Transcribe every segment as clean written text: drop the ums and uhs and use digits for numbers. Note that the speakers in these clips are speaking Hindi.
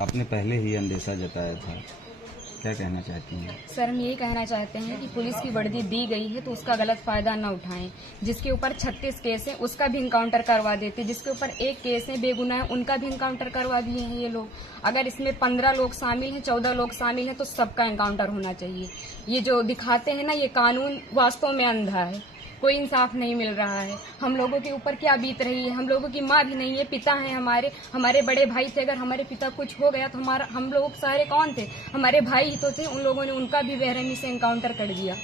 आपने पहले ही अंदेशा जताया था, क्या कहना चाहती हैं? सर, हम यही कहना चाहते हैं कि पुलिस की वर्दी दी गई है तो उसका गलत फायदा न उठाएं। जिसके ऊपर 36 केस है उसका भी इनकाउंटर करवा देते, जिसके ऊपर एक केस है बेगुनाह उनका भी इनकाउंटर करवा दिए हैं ये लोग। अगर इसमें 15 लोग शामिल हैं, 14 लोग शामिल हैं तो सबका इनकाउंटर होना चाहिए। ये जो दिखाते हैं ना, ये कानून वास्तव में अंधा है, कोई इंसाफ नहीं मिल रहा है। हम लोगों के ऊपर क्या बीत रही है, हम लोगों की माँ भी नहीं है, पिता हैं हमारे बड़े भाई थे। अगर हमारे पिता कुछ हो गया तो हम लोग सारे कौन थे? हमारे भाई ही तो थे। उन लोगों ने उनका भी बेरहमी से इनकाउंटर कर दिया।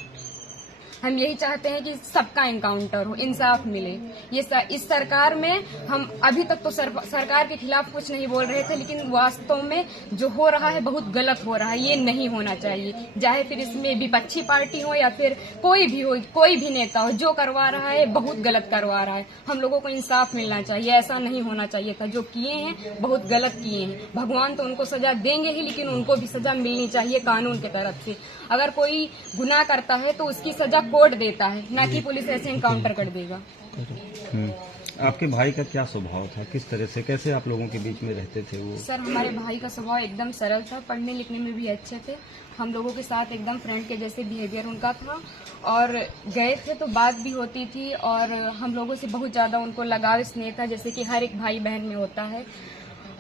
हम यही चाहते हैं कि सबका इनकाउंटर हो, इंसाफ मिले। इस सरकार में हम अभी तक तो सरकार के खिलाफ कुछ नहीं बोल रहे थे, लेकिन वास्तव में जो हो रहा है बहुत गलत हो रहा है। ये नहीं होना चाहिए, चाहे फिर इसमें विपक्षी पार्टी हो या फिर कोई भी हो, कोई भी नेता हो, जो करवा रहा है बहुत गलत करवा रहा है। हम लोगों को इंसाफ मिलना चाहिए, ऐसा नहीं होना चाहिए था। जो किए हैं बहुत गलत किए हैं। भगवान तो उनको सजा देंगे ही, लेकिन उनको भी सजा मिलनी चाहिए कानून की तरफ से। अगर कोई गुनाह करता है तो उसकी सजा कोर्ट देता है, ना कि पुलिस ऐसे इनकाउंटर कर देगा। आपके भाई का क्या स्वभाव था, किस तरह से, कैसे आप लोगों के बीच में रहते थे वो? सर, हमारे भाई का स्वभाव एकदम सरल था, पढ़ने लिखने में भी अच्छे थे। हम लोगों के साथ एकदम फ्रेंड के जैसे बिहेवियर उनका था, और गए थे तो बात भी होती थी, और हम लोगों से बहुत ज्यादा उनको लगाव स्नेह था, जैसे कि हर एक भाई बहन में होता है।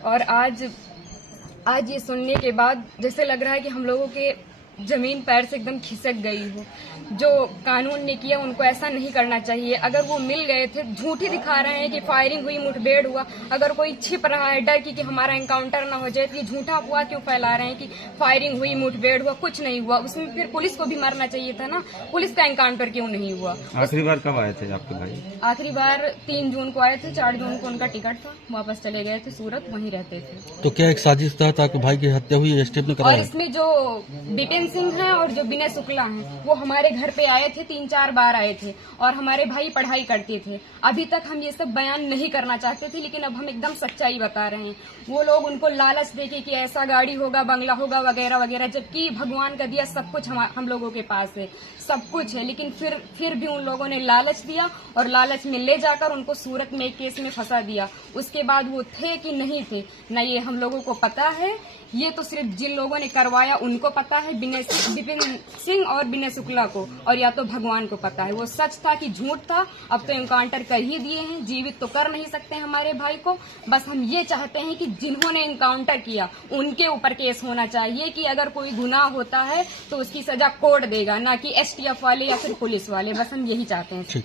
और आज ये सुनने के बाद जैसे लग रहा है कि हम लोगों के जमीन पैर से एकदम खिसक गई हो। जो कानून ने किया उनको ऐसा नहीं करना चाहिए। अगर वो मिल गए थे, झूठी दिखा रहे हैं कि फायरिंग हुई, मुठभेड़ हुआ। अगर कोई छिप रहा है डर की हमारा एनकाउंटर ना हो जाए, तो ये झूठा अफवाह क्यों फैला रहे हैं कि फायरिंग हुई, मुठभेड़ हुआ? कुछ नहीं हुआ। उसमें फिर पुलिस को भी मरना चाहिए था ना, पुलिस का एनकाउंटर क्यों नहीं हुआ? आखिरी बार कब आए थे आपके भाई? आखिरी बार 3 जून को आए थे, 4 जून को उनका टिकट था, वापस चले गए थे सूरत, वहीं रहते थे। तो क्या एक साजिश था ताकि भाई की हत्या हुई, एसटीएफ ने और कराया? इसमें जो बिपिन सिंह है और जो विनय शुक्ला हैं, वो हमारे घर पे आए थे, 3-4 बार आए थे, और हमारे भाई पढ़ाई करते थे। अभी तक हम ये सब बयान नहीं करना चाहते थे, लेकिन अब हम एकदम सच्चाई बता रहे हैं। वो लोग उनको लालच देके कि ऐसा गाड़ी होगा, बंगला होगा, वगैरह वगैरह, जबकि भगवान का दिया सब कुछ हम लोगों के पास है, सब कुछ है। लेकिन फिर भी उन लोगों ने लालच दिया, और लालच में ले जाकर उनको सूरत में एक केस में फंसा दिया। उसके बाद वो थे कि नहीं थे न ये हम लोगों को पता है। ये तो सिर्फ जिन लोगों ने करवाया उनको पता है, विपिन सिंह और विनय शुक्ला को, और या तो भगवान को पता है वो सच था कि झूठ था। अब तो इनकाउंटर कर ही दिए हैं, जीवित तो कर नहीं सकते हमारे भाई को। बस हम ये चाहते हैं कि जिन्होंने इनकाउंटर किया उनके ऊपर केस होना चाहिए, कि अगर कोई गुनाह होता है तो उसकी सजा कोर्ट देगा, ना कि एसटीएफ वाले या फिर पुलिस वाले। बस हम यही चाहते हैं। ठीक।